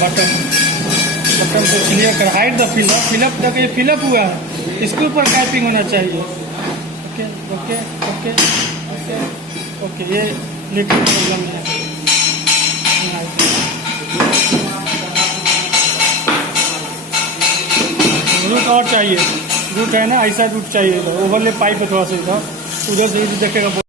Button button को क्लियर कर, hide the fill up तक ये फिलअप हुआ है, इसके ऊपर टाइपिंग होना चाहिए। Okay okay okay okay okay, ये लिटिल प्रॉब्लम है। रूट और चाहिए, रूट है ना, ऐसा रूट चाहिए, ओवरले पाइप है थोड़ा सा इधर, उधर से देखेगा।